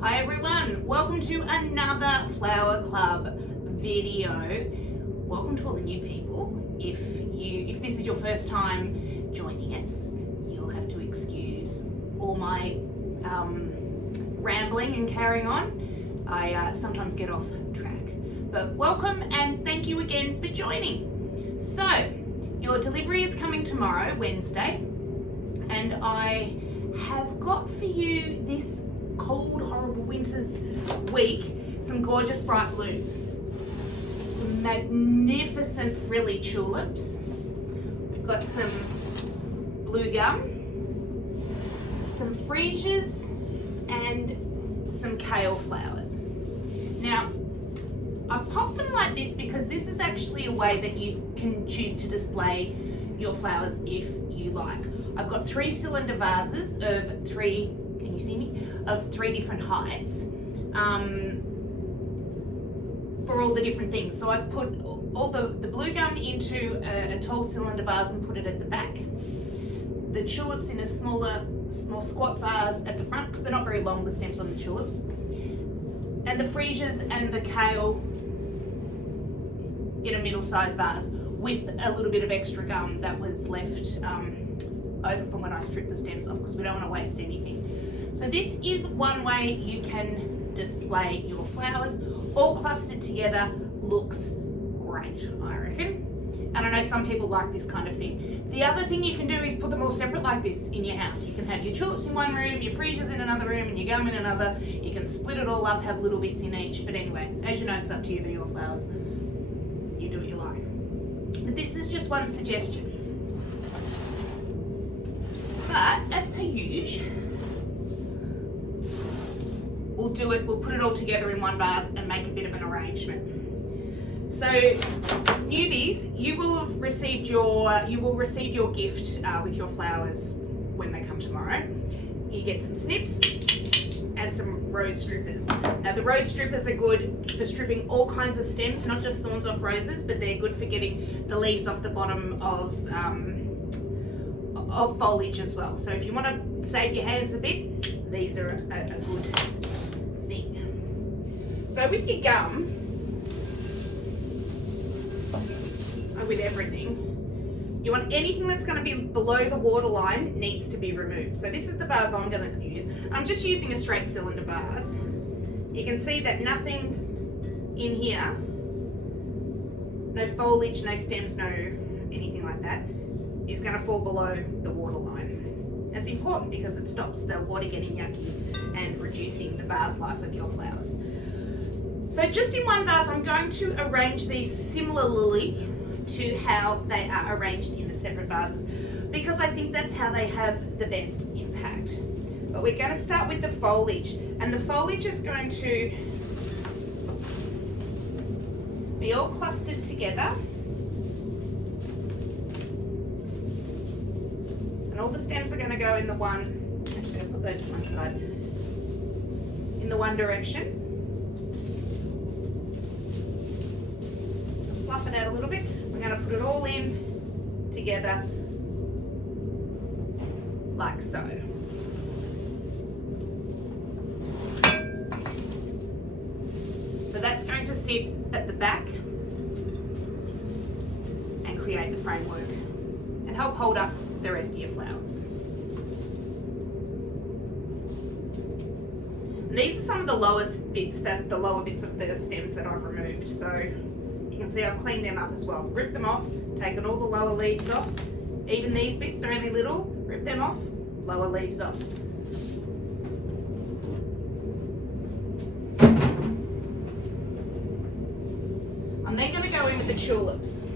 Hi everyone, welcome to another Flower Club video. Welcome to all the new people. If this is your first time joining us, you'll have to excuse all my rambling and carrying on. I sometimes get off track, but welcome and thank you again for joining. So, your delivery is coming tomorrow, Wednesday, and I have got for you this cold, horrible winter's week some gorgeous bright blues, some magnificent frilly tulips. We've got some blue gum, some freesias, and some kale flowers. Now, I've popped them like this because this is actually a way that you can choose to display your flowers if you like. I've got 3 cylinder vases of 3, can you see me? Of 3 different heights for all the different things. So I've put all the blue gum into a tall cylinder vase and put it at the back. The tulips in a more squat vase at the front because they're not very long, the stems on the tulips. And the freesias and the kale in a middle-sized vase with a little bit of extra gum that was left over from when I stripped the stems off because we don't want to waste anything. So this is one way you can display your flowers. All clustered together looks great, I reckon. And I know some people like this kind of thing. The other thing you can do is put them all separate like this in your house. You can have your tulips in one room, your freesias in another room, and your gum in another. You can split it all up, have little bits in each. But anyway, as you know, it's up to you, they're your flowers. You do what you like. But this is just one suggestion. But as per usual, we'll put it all together in one vase and make a bit of an arrangement. So newbies, you will receive your gift with your flowers when they come tomorrow. You get some snips and some rose strippers. Now the rose strippers are good for stripping all kinds of stems, not just thorns off roses, but they're good for getting the leaves off the bottom of foliage as well. So if you want to save your hands a bit, these are a good thing. So with your gum, and with everything, you want anything that's going to be below the waterline needs to be removed. So this is the vase I'm going to use. I'm just using a straight cylinder vase. You can see that nothing in here, no foliage, no stems, no anything like that, is going to fall below the waterline. That's important because it stops the water getting yucky and reducing the vase life of your flowers. So just in one vase, I'm going to arrange these similarly to how they are arranged in the separate vases because I think that's how they have the best impact. But we're going to start with the foliage, and the foliage is going to be all clustered together. And all the stems are going to go in the one, actually I'll put those to one side, in the one direction. Fluff it out a little bit. We're going to put it all in together like so. So that's going to sit at the back and create the framework and help hold up the rest of your flowers. And these are some of the lowest bits, the lower bits of the stems that I've removed. So you can see I've cleaned them up as well. Ripped them off, taken all the lower leaves off. Even these bits are only little, rip them off, lower leaves off. I'm then going to go in with the tulips.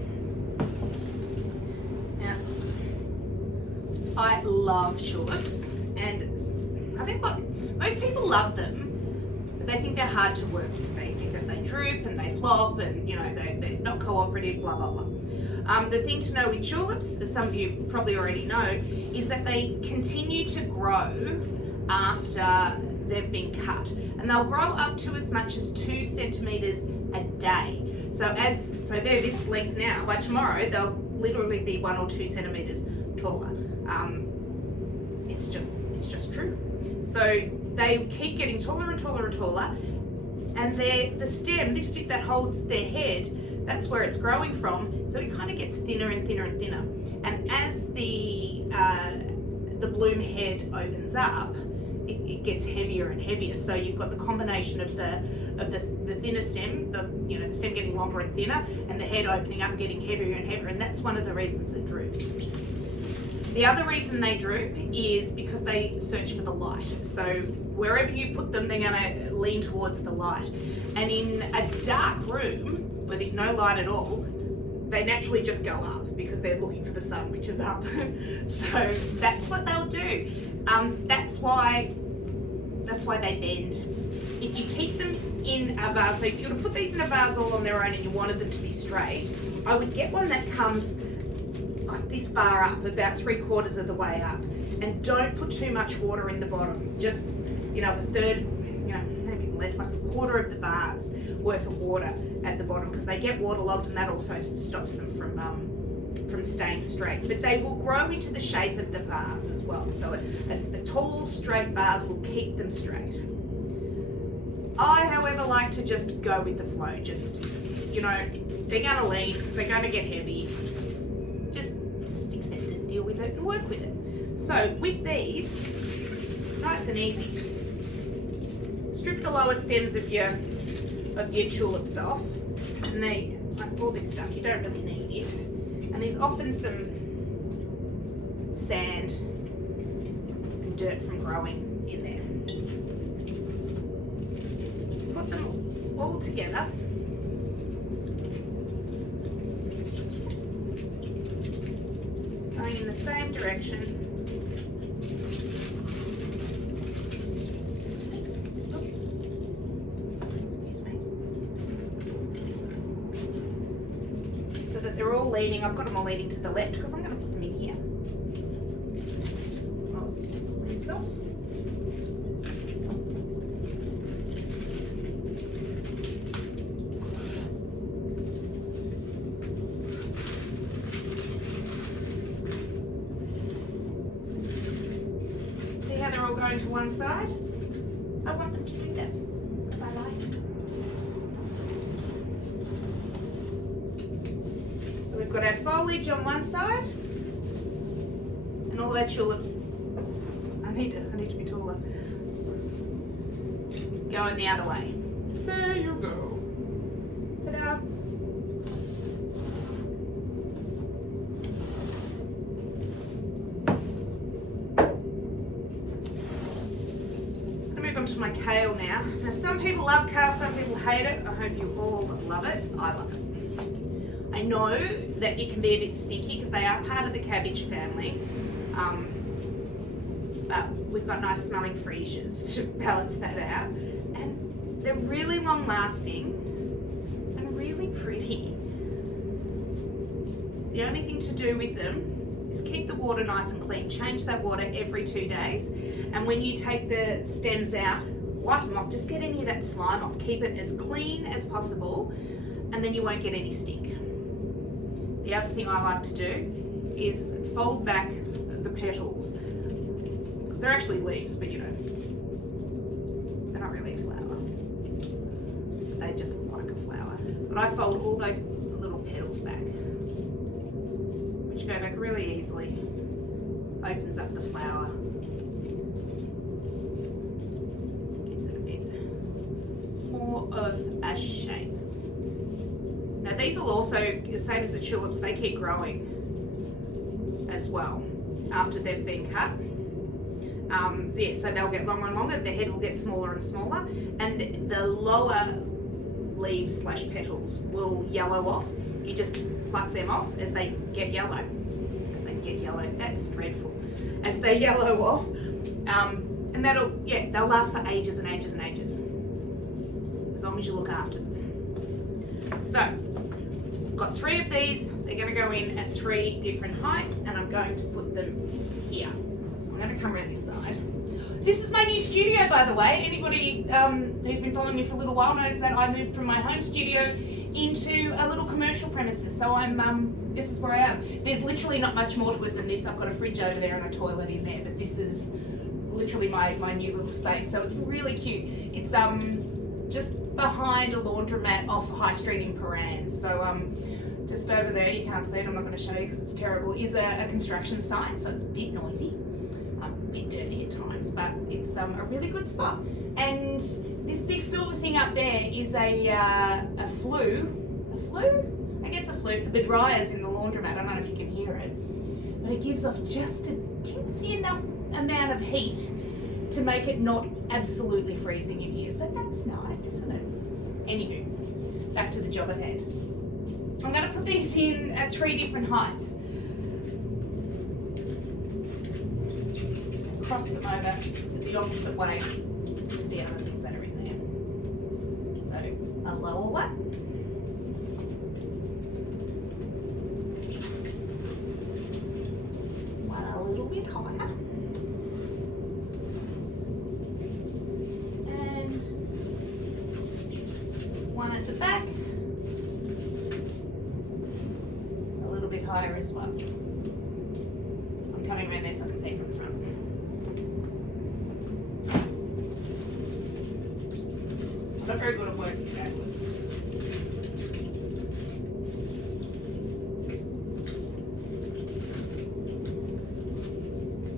Now, I love tulips, and I think most people love them, but they think they're hard to work with. They think that they droop and they flop, and they're not cooperative, blah blah blah. The thing to know with tulips, as some of you probably already know, is that they continue to grow after they've been cut, and they'll grow up to as much as 2 centimeters a day. So they're this length now. By tomorrow, they'll literally be 1 or 2 centimeters taller. It's just true. So they keep getting taller and taller and taller, and the stem, this bit that holds their head, that's where it's growing from, so it kind of gets thinner and thinner and thinner. And as the bloom head opens up, it gets heavier and heavier. So you've got the combination of the thinner stem, the stem getting longer and thinner, and the head opening up and getting heavier and heavier, and that's one of the reasons it droops. The other reason they droop is because they search for the light. So wherever you put them, they're going to lean towards the light. And in a dark room where there's no light at all, they naturally just go up because they're looking for the sun, which is up. So that's what they'll do. That's why they bend. If you keep them in a vase, so if you were to put these in a vase all on their own and you wanted them to be straight, I would get one that comes like this far up, about 3/4 of the way up. And don't put too much water in the bottom. Just, a third, maybe less, like 1/4 of the vase worth of water at the bottom, because they get waterlogged, and that also stops them from staying straight. But they will grow into the shape of the vase as well. So a tall, straight vase will keep them straight. I, however, like to just go with the flow. Just, they're going to lean because they're going to get heavy. Just accept it, deal with it, and work with it. So with these, nice and easy. Strip the lower stems of your tulips off, and they, like all this stuff, you don't really need it. And there's often some sand and dirt from growing in there. Put them all together. Oops. Going in the same direction. They're all leaning. I've got them all leaning to the left because I'm going to put them in here. I'll snip these off. See how they're all going to one side? I want them to do that because I like it. We've got our foliage on one side, and all our tulips. I need to be taller. Going the other way. There you go. Ta-da! I'm gonna move on to my kale now. Now, some people love kale, some people hate it. I hope you all love it. I love it. I know that it can be a bit stinky because they are part of the cabbage family, but we've got nice smelling freesias to balance that out, and they're really long lasting and really pretty. The only thing to do with them is keep the water nice and clean. Change that water every 2 days, and when you take the stems out, wipe them off. Just get any of that slime off. Keep it as clean as possible, and then you won't get any stink. The other thing I like to do is fold back the petals. They're actually leaves, but they're not really a flower. They just look like a flower. But I fold all those little petals back, which go back really easily. Opens up the flower. Gives it a bit more of a shape. Now these will also, the same as the tulips, they keep growing as well after they've been cut. So they'll get longer and longer, the head will get smaller and smaller, and the lower leaves / petals will yellow off. You just pluck them off as they get yellow. That's dreadful. As they yellow off, and they'll last for ages and ages and ages, as long as you look after them. So, I've got 3 of these. They're going to go in at 3 different heights, and I'm going to put them here. I'm going to come around this side. This is my new studio, by the way. Anybody who's been following me for a little while knows that I moved from my home studio into a little commercial premises. So this is where I am. There's literally not much more to it than this. I've got a fridge over there and a toilet in there, but this is literally my new little space. So it's really cute. It's just behind a laundromat off High Street in Paran. So just over there, you can't see it, I'm not going to show you because it's terrible, is a construction site, so it's a bit noisy, a bit dirty at times, but it's a really good spot. And this big silver thing up there is a flue? I guess a flue for the dryers in the laundromat. I don't know if you can hear it, but it gives off just a tinsy enough amount of heat to make it not absolutely freezing in here. So that's nice, isn't it? Anywho, back to the job at hand. I'm going to put these in at 3 different heights. Cross them over the opposite way to the other things that are in there. So a lower one. One a little bit higher. And one at the back. Higher as well. I'm coming around there so I can see it from the front. I'm not very good at working backwards.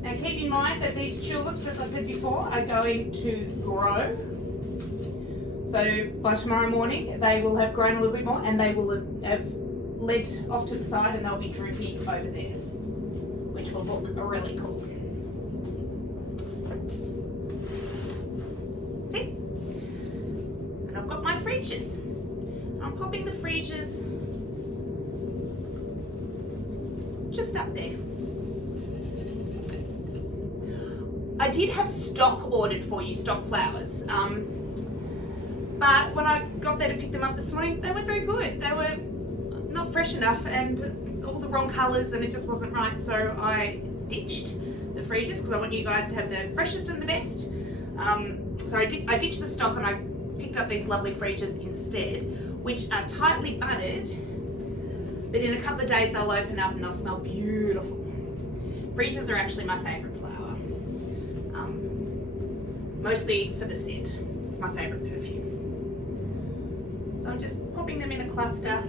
Now keep in mind that these tulips, as I said before, are going to grow. So by tomorrow morning they will have grown a little bit more and they will have led off to the side and they'll be droopy over there, which will look really cool. See? And I've got my freesias. I'm popping the freesias just up there. I did have stock ordered for you, stock flowers, but when I got there to pick them up this morning, they weren't very good. They were not fresh enough and all the wrong colours and it just wasn't right, so I ditched the freesias because I want you guys to have the freshest and the best. So I ditched the stock and I picked up these lovely freesias instead, which are tightly budded, but in a couple of days they'll open up and they'll smell beautiful. Freesias are actually my favourite flower, mostly for the scent. It's my favourite perfume. So I'm just popping them in a cluster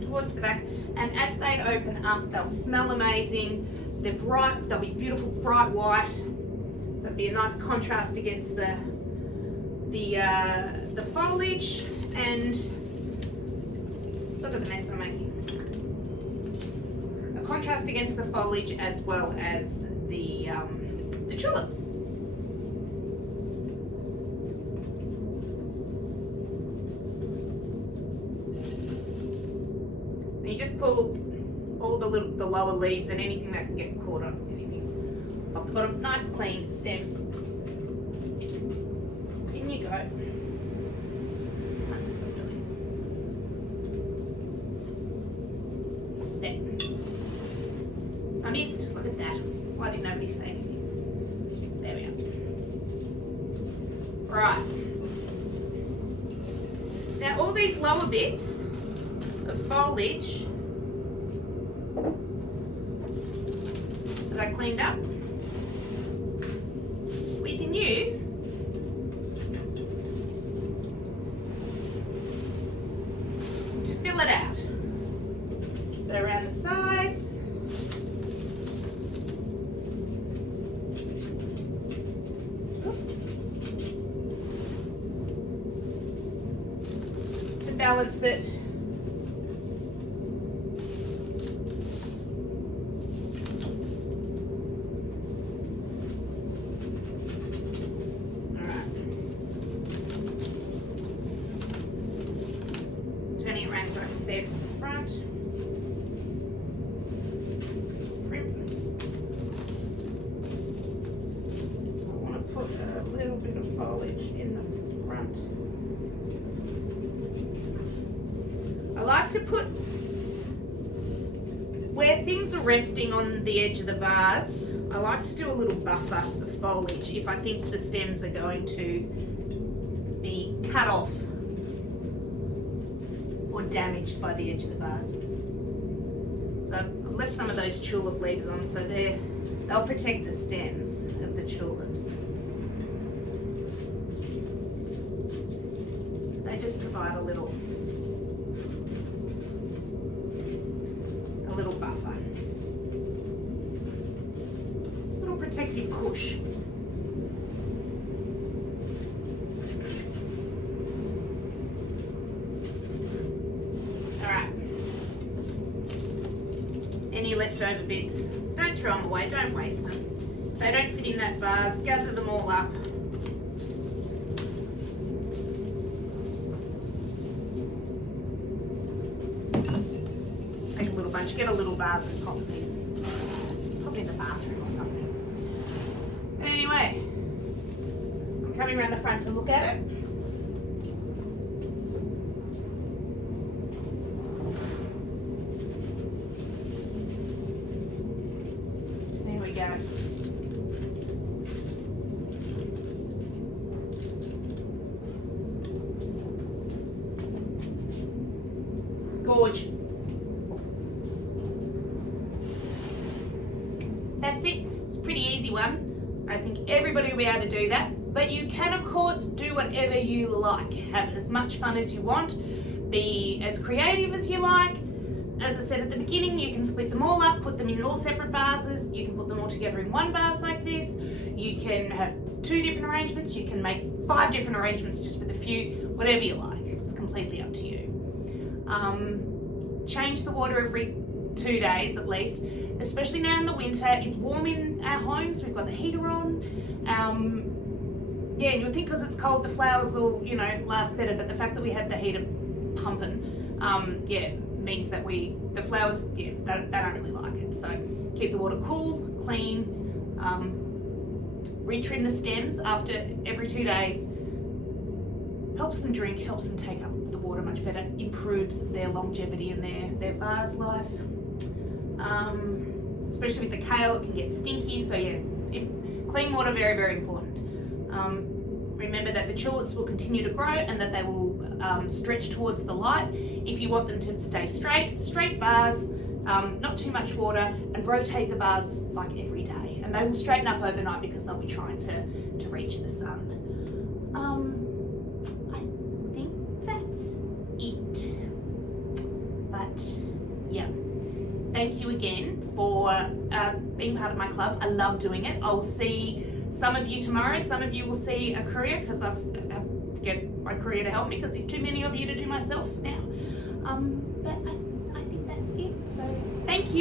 towards the back, and as they open up they'll smell amazing. They're bright, they'll be beautiful bright white, so it'll be a nice contrast against the foliage. And look at the mess I'm making. A contrast against the foliage as well as the tulips. You just pull all the lower leaves and anything that can get caught on anything. I'll put on nice clean stems. In you go. That's what I'm doing. There. I missed. Look at that. Why did nobody say anything? There we are. Right. Now all these lower bits of foliage that I cleaned up, we can use to fill it out. So around the sides, to balance it. So I can see it from the front. I want to put a little bit of foliage in the front. I like to put where things are resting on the edge of the vase. I like to do a little buffer of foliage if I think the stems are going to be cut off or damaged by the edge of the vase. So I've left some of those tulip leaves on, so they're They'll protect the stems of the tulips. They just provide a little buffer. Little protective push. Alright. Any leftover bits, don't throw them away, don't waste them. If they don't fit in that vase, gather them all up. Make a little bunch, get a little vase and pop them in. Just pop it in the bathroom or something. Anyway, I'm coming around the front to look at it. There we go. Gorge. That's it. It's a pretty easy one. I think everybody will be able to do that. But you can, of course, do whatever you like. Have as much fun as you want. Be as creative as you like. As I said at the beginning, you can split them all up, put them in all separate vases. You can put them all together in one vase like this. You can have 2 different arrangements. You can make 5 different arrangements just with a few. Whatever you like. It's completely up to you. Change the water every 2 days at least, especially now in the winter. It's warm in our homes, we've got the heater on. Yeah, and you'll think because it's cold the flowers will, last better, but the fact that we have the heater pumping, means that the flowers, they don't really like it. So keep the water cool, clean, retrim the stems after every 2 days. Helps them drink, helps them take up the water much better, improves their longevity and their vase life. Especially with the kale, it can get stinky, so yeah, clean water, very, very important. Remember that the tulips will continue to grow and that they will stretch towards the light. If you want them to stay straight vase, not too much water, and rotate the vase like every day. And they will straighten up overnight because they'll be trying to reach the sun. Thank you again for being part of my club. I love doing it. I'll see some of you tomorrow. Some of you will see a courier because I've to get my courier to help me because there's too many of you to do myself now. But I think that's it. So thank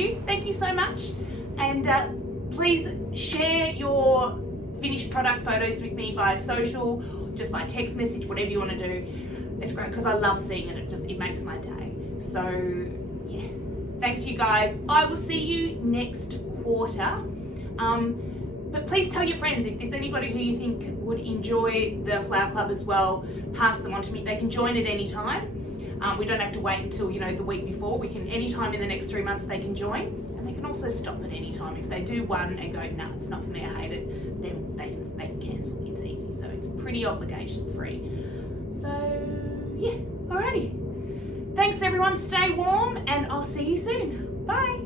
you so much. And please share your finished product photos with me via social, just by text message, whatever you want to do. It's great because I love seeing it. It makes my day. So yeah. Thanks, you guys. I will see you next quarter. But please tell your friends if there's anybody who you think would enjoy the Flower Club as well. Pass them on to me. They can join at any time. We don't have to wait until the week before. We can anytime in the next 3 months they can join, and they can also stop at any time if they do one and go, nah, it's not for me, I hate it. Then they can cancel. It's easy. So it's pretty obligation free. So yeah, alrighty. Thanks everyone, stay warm, and I'll see you soon. Bye.